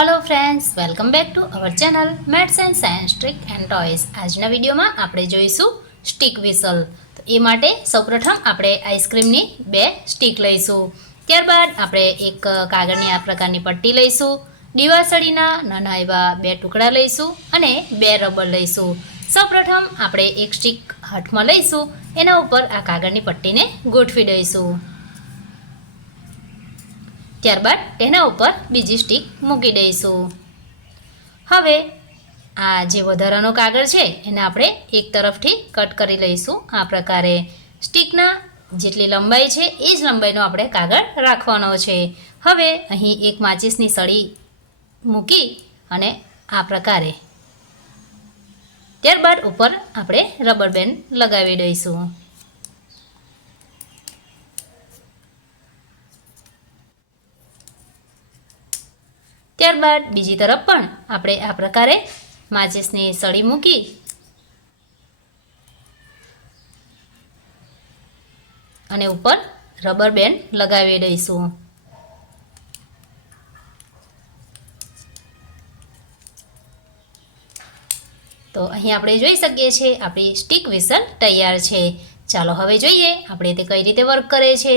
Hello friends welcome back to our channel maths and science trick and toys. आजना video में आपणे जोईशुं स्टीक whistle. तो ए माटे सौप्रथम आपणे आइसक्रीमनी बे स्टीक लईशुं। त्यारबाद आपणे एक कागळनी आ प्रकारनी पट्टी लईशुं। दिवासळीना नाना एवा बे टुकड़ा लईशुं अने बे रबर लईशुं। सौप्रथम आपणे एक स्टीक हाथमां लईशुं, एना उपर आ कागळनी पट्टीने गोठवी दईशुं। त्यारबाद तेना उपर बीजी स्टीक मूकी दईशुं। हवे आ जे वधारानो कागळ छे एने आपणे एक तरफथी कट करी लईशुं। आ प्रकारे स्टीकना जेटली लंबाई छे ए ज लंबाईनो आपणे कागळ राखवानो छे। हवे અહીં એક માચીસની સળી મૂકી અને આ પ્રકારે ત્યારબાદ ઉપર આપણે રબર બેન્ડ લગાવી દઈશું। ત્યારબાદ બીજી તરફ પણ આપણે આ પ્રકારે માચીસની સળી મૂકી અને ઉપર રબર બેન્ડ લગાવી દઈશું। તો અહીં આપણે જોઈ શકીએ છીએ આપણી સ્ટીક વિસલ તૈયાર છે। ચાલો હવે જોઈએ આપણે તે કઈ રીતે વર્ક કરે છે।